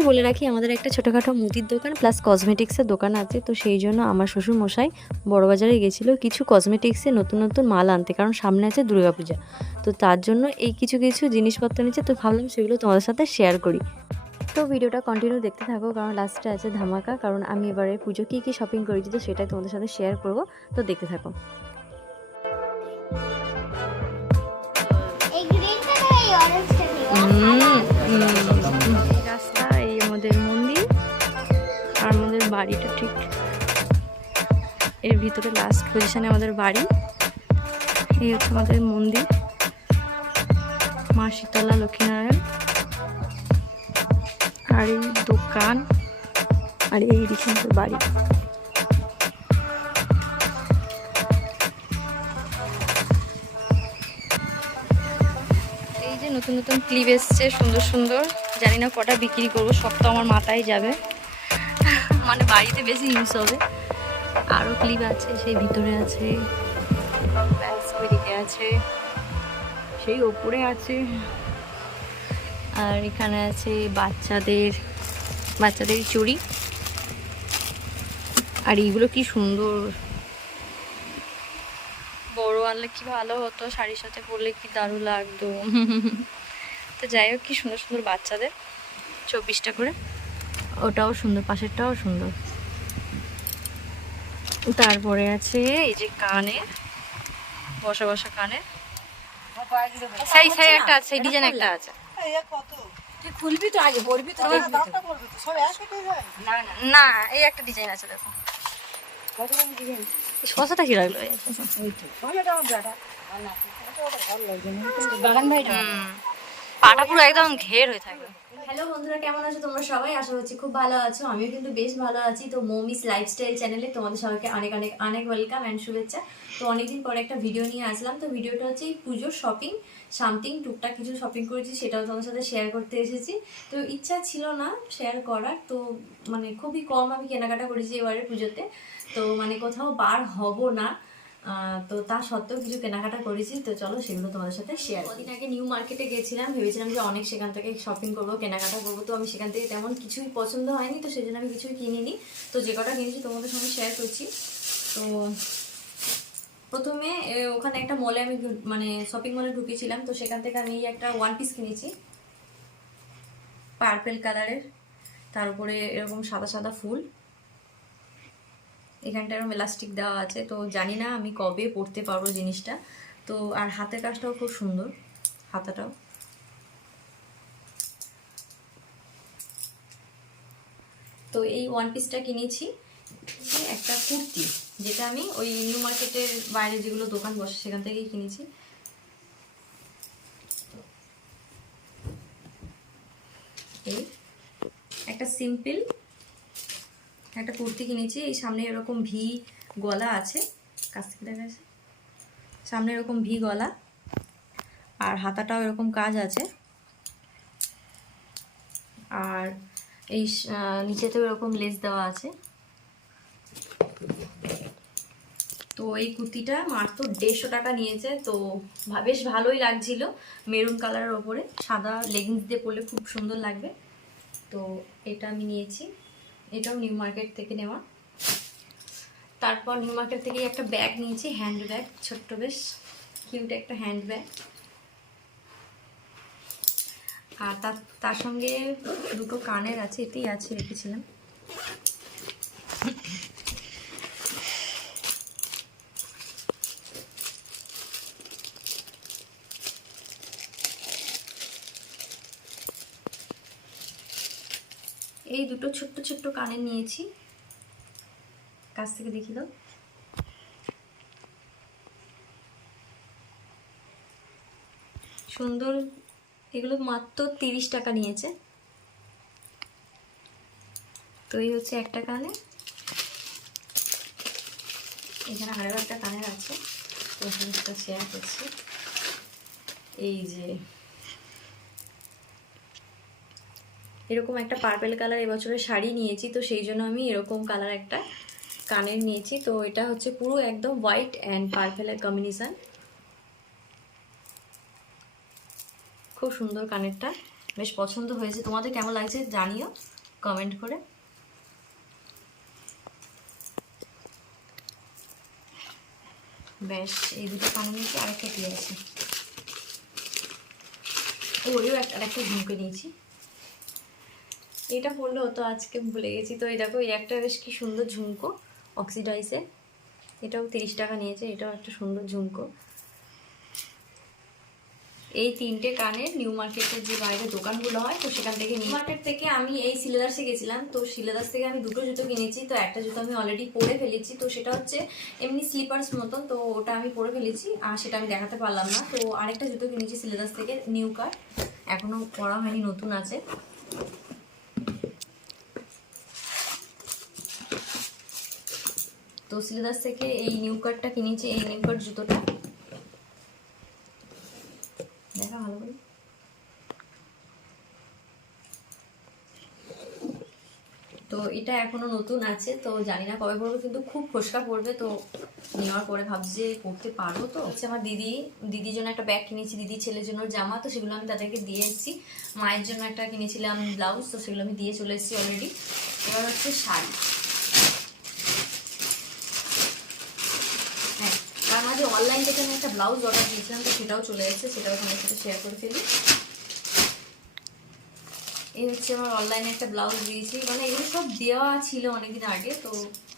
প্রথমেই বলে রাখি আমাদের একটা ছোটোখাটো মুদির দোকান প্লাস কসমেটিক্সের দোকান আছে। তো সেই জন্য আমার শ্বশুর মশাই বড়বাজারে গেছিলো কিছু কসমেটিক্সের নতুন নতুন মাল আনতে, কারণ সামনে আছে দুর্গাপূজা। তো তার জন্য এই কিছু কিছু জিনিসপত্র নিচ্ছে, তো ভাবলাম সেগুলো তোমাদের সাথে শেয়ার করি। তো ভিডিওটা কন্টিনিউ দেখতে থাকো, কারণ লাস্টে আছে ধামাকা। কারণ আমি এবারে পুজো কী কী শপিং করেছি তো সেটাই তোমাদের সাথে শেয়ার করবো, তো দেখতে থাকো। রাস্তা, এই আমাদের মন্দির আর আমাদের বাড়িটা ঠিক এর ভিতরে লাস্ট পজিশনে আমাদের বাড়ি। এই হচ্ছে আমাদের মন্দির, মা শীতলা লক্ষ্মীনারায়ণ, আর এই দোকান, আর এই দিকে আমাদের বাড়ি। এই যে নতুন নতুন ক্লিপ এসছে সুন্দর সুন্দর, জানি না কটা বিক্রি করবো, সব তো আমার মাথায় যাবে, মানে বাড়িতে বেশি ইউজ হবে। আরও ক্লিপ আছে, সেই ভিতরে আছে, ওইদিকে আছে, সেই ওপরে আছে, আর এখানে আছে বাচ্চাদের চুড়ি। আর এইগুলো কি সুন্দর, বড় আনলে কি ভালো হতো, শাড়ির সাথে পরলে কি দারুণ লাগতো। তো যাই হোক, কি সুন্দর সুন্দর বাচ্চাদের 24টা করে, ওটাও সুন্দর, পাশেরটাও সুন্দর। তারপরে আছে এই যে কানের, বসা বসা কানের, সেই একটা আছে, সেই ডিজাইন একটা আছে। খুলবি তো আগে, পড়বি তো, না এই একটা ডিজাইন আছে, দেখো শসাটা কি লাগলো, পাটা পুরো একদম ঘের হয়ে থাকবে। হ্যালো বন্ধুরা, কেমন আছো তোমরা সবাই? আশা করছি খুব ভালো আছো, আমিও কিন্তু বেশ ভালো আছি। তো মমিস লাইফস্টাইল চ্যানেলে তোমাদের সবাইকে অনেক অনেক অনেক ওয়েলকাম অ্যান্ড শুভেচ্ছা। তো অনেকদিন পরে একটা ভিডিও নিয়ে আসলাম। তো ভিডিওটা হচ্ছে পুজোর শপিং, সামথিং টুকটাক কিছু শপিং করেছি, সেটাও তোমাদের সাথে শেয়ার করতে এসেছি। তো ইচ্ছা ছিল না শেয়ার করার, তো মানে খুবই কম আমি কেনাকাটা করেছি এবারে পুজোতে। তো মানে কোথাও বার হব না, তো তা সত্ত্বেও কিছু কেনাকাটা করেছি। তো চলো সেগুলো তোমাদের সাথে শেয়ার। কদিন আগে নিউ মার্কেটে গেছিলাম, ভেবেছিলাম যে অনেক সেখান থেকে শপিং করবো, কেনাকাটা করবো। তো আমি সেখান থেকে তেমন কিছুই পছন্দ হয়নি, তো সেই জন্য আমি কিছুই কিনিনি। তো যে কটা কিনেছি তোমাদের সঙ্গে শেয়ার করছি। তো প্রথমে ওখানে একটা মলে আমি মানে শপিং মলে ঢুকেছিলাম, তো সেখান থেকে আমি একটা ওয়ান পিস কিনেছি পার্পেল কালারের, তার উপরে এরকম সাদা সাদা ফুল, এখানটা এরকম এলাস্টিক দেওয়া আছে। তো জানি না আমি কবে পরতে পারবো জিনিসটা। তো আর হাতের কাজটাও খুব সুন্দর, হাতাটাও। তো এই ওয়ান পিসটা কিনেছি। একটা কুর্তি, যেটা আমি ওই নিউ মার্কেটের বাইরে যেগুলো দোকান বসে সেখান থেকেই কিনেছি। এই একটা সিম্পল একটা কুর্তি কিনেছি, এই সামনে এরকম ভি গলা আছে, কাছ থেকে দেখা যাচ্ছে, সামনে এরকম ভি গলা, আর হাতাটাও এরকম কাজ আছে, আর এই নিচেতেও এরকম লেস দেওয়া আছে। তো এই কুর্তিটা মাত্র 150 টাকা নিয়েছে। তো বেশ ভালোই লাগছিল, মেরুন কালারের ওপরে সাদা লেগিংস দিয়ে পরলে খুব সুন্দর লাগবে। তো এটা আমি নিয়েছি, এটাও নিউ মার্কেট থেকে নেওয়া। তারপর নিউ মার্কেট থেকে একটা ব্যাগ নিয়েছি, হ্যান্ড ব্যাগ, ছোট্ট বেশ কিউট একটা হ্যান্ড ব্যাগ। আর তার সঙ্গে দুটো কানের আছে, এতেই আছে, রেখেছিলাম। এই দুটো ছোট্ট ছোট্ট কানের নিয়েছি, কাছ থেকে দেখি দাও। সুন্দর, এগুলো মাত্র 30 টাকা নিয়েছে। তো এই হচ্ছে একটা কানে, এখানে আরও একটা কানের আছে, তো জিনিসটা শেয়ার করছি। এই যে এরকম একটা পার্পেল কালার এবছরের শাড়ি নিয়েছি, তো সেই জন্য আমি এরকম কালার একটা কানের নিয়েছি। তো এটা হচ্ছে পুরো একদম হোয়াইট অ্যান্ড পার্পেলের কম্বিনেশন, খুব সুন্দর কানেরটা, বেশ পছন্দ হয়েছে। তোমাদের কেমন লাগছে জানিও। কমেন্ট করে। ব্যাস, এই দুটো কানে নিয়েছি। আরেকটা কি আছে, ওইও একটা ঝুমকে নিয়েছি। এটা পড়লে হতো, আজকে ভুলে গেছি। তো এই দেখো, এই একটা বেশ কি সুন্দর ঝুমকো অক্সিডাইসের, এটাও 30 টাকা নিয়েছে। এটাও একটা সুন্দর ঝুমকো। এই তিনটে কানের নিউ মার্কেটের যে বাইরে দোকানগুলো হয়, তো সেখান থেকে, নিউ মার্কেট থেকে আমি এই সিলেদার্সে গেছিলাম। তো সিলেদার্স থেকে আমি দুটো জুতো কিনেছি। তো একটা জুতো আমি অলরেডি পরে ফেলেছি, তো সেটা হচ্ছে এমনি স্লিপার্স মতন, তো ওটা আমি পরে ফেলেছি আর সেটা আমি দেখাতে পারলাম না। তো আরেকটা জুতো কিনেছি সিলেদার্স থেকে, নিউ কাট, এখনো পরা হয়নি, নতুন আছে। তো সিলেদার্স থেকে এই নিউ কাটটা কিনেছি, এই নিউ কাট জুতোটা দেখা ভালো করে। তো এটা এখনো নতুন আছে, তো জানি না কবে পরবো, কিন্তু খুব ফসকা পড়বে। তো নেওয়ার পরে ভাবছি যে পড়তে পারবো। তো হচ্ছে আমার দিদির জন্য একটা ব্যাগ কিনেছি, দিদির ছেলের জন্য জামা, তো সেগুলো আমি তাদেরকে দিয়ে এসেছি। মায়ের জন্য একটা কিনেছিলাম ব্লাউজ, তো সেগুলো আমি দিয়ে চলে এসেছি অলরেডি। এবার হচ্ছে শাড়ি। হ্যাঁ, তার মাঝে অনলাইন থেকে আমি একটা ব্লাউজ অর্ডার দিয়েছিলাম, তো সেটাও চলে এসেছে, সেটাও তোমার সাথে শেয়ার করে ফেলি। এই হচ্ছে আমার অনলাইনে একটা ব্লাউজ দিয়েছি, মানে এগুলো সব দেওয়া ছিল অনেকদিন আগে, তো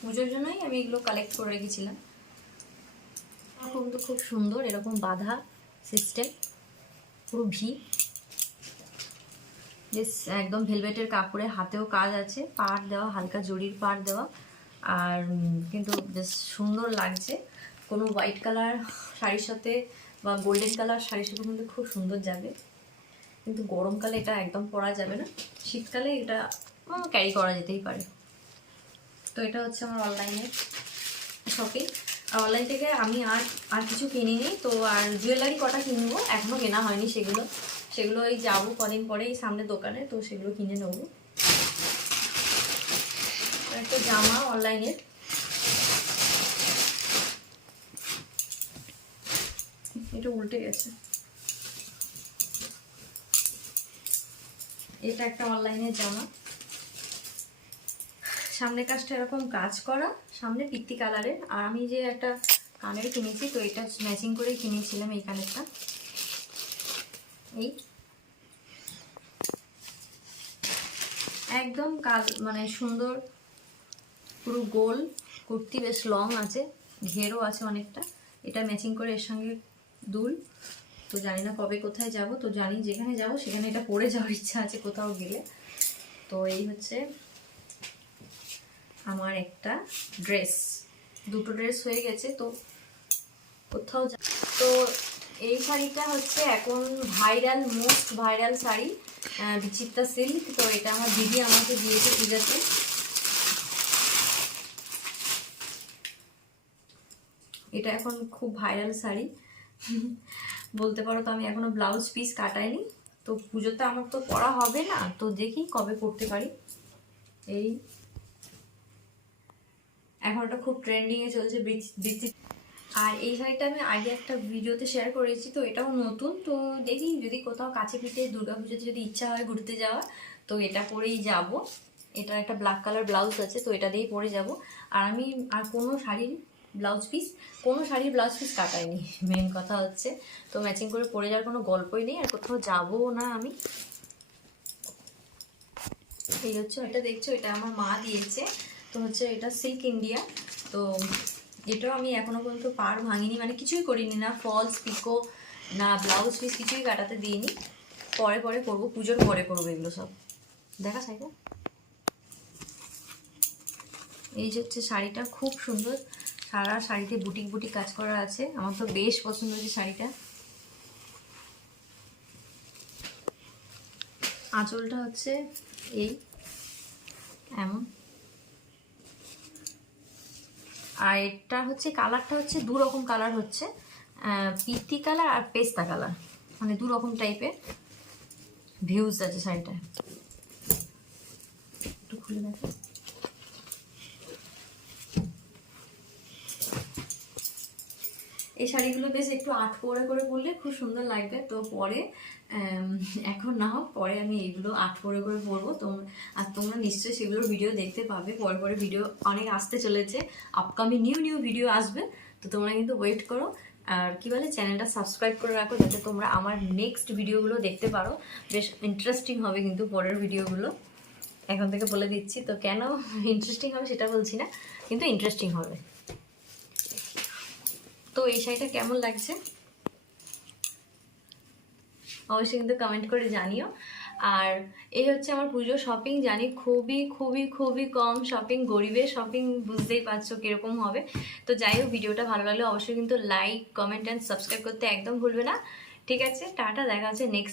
পুজোর জন্যই আমি এগুলো কালেক্ট করে রেখেছিলাম। কিন্তু খুব সুন্দর, এরকম বাঁধা সিস্টেম, পুরো ভি, বেশ একদম ভেলভেটের কাপড়ে, হাতেও কাজ আছে, পাড় দেওয়া, হালকা জরির পাড় দেওয়া, আর কিন্তু বেশ সুন্দর লাগছে। কোনো হোয়াইট কালার শাড়ির সাথে বা গোল্ডেন কালার শাড়ির সাথে কিন্তু খুব সুন্দর যাবে, কিন্তু গরমকালে এটা একদম পরা যাবে না, শীতকালে এটা ক্যারি করা যেতেই পারে। তো এটা হচ্ছে আমার অনলাইনের শপিং। আর অনলাইন থেকে আমি আর কিছু কিনিনি। তো আর জুয়েলারি কটা কিনবো, এখনও কেনা হয়নি সেগুলো এই যাবো কদিন পরে এই সামনে দোকানে, তো সেগুলো কিনে নেবো। একটা জামা অনলাইনের, এটা উল্টে গেছে। এটা একটা অনলাইনের জামা, সামনের কাজটা এরকম কাজ করা, সামনে পিত্তি কালারের। আর আমি যে একটা কানের কিনেছি, তো এটা ম্যাচিং করে কিনেছিলাম এই কানেরটা। এই একদম মানে সুন্দর, পুরো গোল কুর্তি, বেশ লং আছে, ঘেরও আছে অনেকটা। এটা ম্যাচিং করে এর সঙ্গে দুল। তো জানি না কবে কোথায় যাব, তো জানি যেখানে যাব সেখানে এটা পরে যাওয়ার ইচ্ছা আছে কোথাও গেলে। তো এই হচ্ছে আমার একটা ড্রেস, দুটো ড্রেস হয়ে গেছে। তো কোথাও তো এই শাড়িটা হচ্ছে এখন ভাইরাল, মোস্ট ভাইরাল শাড়ি, বিচিত্রা সিল্ক। তো এটা আমার দিদি আমাকে দিয়েছে পূজাতে। এটা এখন খুব ভাইরাল শাড়ি বলতে পারো। তো আমি এখনো ব্লাউজ পিস কাটাইনি, তো পুজোতে আমার তো পরা হবে না, তো দেখি কবে করতে পারি। এই এখন ওটা খুব ট্রেন্ডিংয়ে চলছে আর এই শাড়িটা আমি আগে একটা ভিডিওতে শেয়ার করেছি, তো এটাও নতুন। তো দেখি যদি কোথাও কাছে পিঠে দুর্গাপুজোতে যদি ইচ্ছা হয় ঘুরতে যাওয়ার, তো এটা পরেই যাব। এটা একটা ব্ল্যাক কালার ব্লাউজ আছে, তো এটা দিয়েই পরে যাব। আর আমি আর কোনো শাড়ির ব্লাউজ পিস কাটাইনি, মেন কথা হচ্ছে। তো ম্যাচিং করে পরে যাওয়ার কোনো গল্পই নেই, আর কোথাও যাবো না আমি। এই হচ্ছে, এটা দেখছো, এটা আমার মা দিয়েছে। তো হচ্ছে এটা সিল্ক ইন্ডিয়া। তো এটাও আমি এখনো পর্যন্ত পার ভাঙিনি, মানে কিছুই করিনি, না ফলস পিকো না ব্লাউজ পিস, কিছুই কাটাতে দিইনি। পরে করবো, পুজোর পরে করবো এগুলো সব। দেখা শাড়িটা, এই যে হচ্ছে শাড়িটা, খুব সুন্দর। সারা শাড়িতে বুটিক বুটিক কাজ করা আছে, আমার তো বেশ পছন্দ হয়েছে শাড়িটা। আঁচলটা হচ্ছে এই এমন, আর এটা হচ্ছে কালারটা হচ্ছে দু রকম কালার হচ্ছে, পিত্তি কালার আর পেস্তা কালার, মানে দু রকম টাইপের ভিউজ আছে শাড়িটা। একটু খুলে দেখো, এই শাড়িগুলো বেশ একটু আট করে পরলে খুব সুন্দর লাগবে। তো পরে এখন না হোক, পরে আমি এইগুলো 8 করে পরবো। আর তোমরা নিশ্চয়ই সেগুলোর ভিডিও দেখতে পাবে। পরে ভিডিও অনেক আসতে চলেছে, আপকামিং নিউ ভিডিও আসবে, তো তোমরা কিন্তু ওয়েট করো। আর কি বলে, চ্যানেলটা সাবস্ক্রাইব করে রাখো যাতে তোমরা আমার নেক্সট ভিডিওগুলো দেখতে পারো। বেশ ইন্টারেস্টিং হবে কিন্তু পরের ভিডিওগুলো, এখন থেকে বলে দিচ্ছি। তো কেন ইন্টারেস্টিং হবে সেটা বলছি না, কিন্তু ইন্টারেস্টিং হবে। তো এই শাড়িটা কেমন লাগছে অবশ্যই কিন্তু কমেন্ট করে জানিও। আর এই হচ্ছে আমার পুজো শপিং। জানি খুবই কম শপিং, গরিবের শপিং, বুঝতেই পারছো কিরকম হবে। তো যাই হোক, ভিডিওটা ভালো লাগলে অবশ্যই কিন্তু লাইক, কমেন্ট অ্যান্ড সাবস্ক্রাইব করতে একদম ভুলবে না। ঠিক আছে, টাটা, দেখা হচ্ছে নেক্সট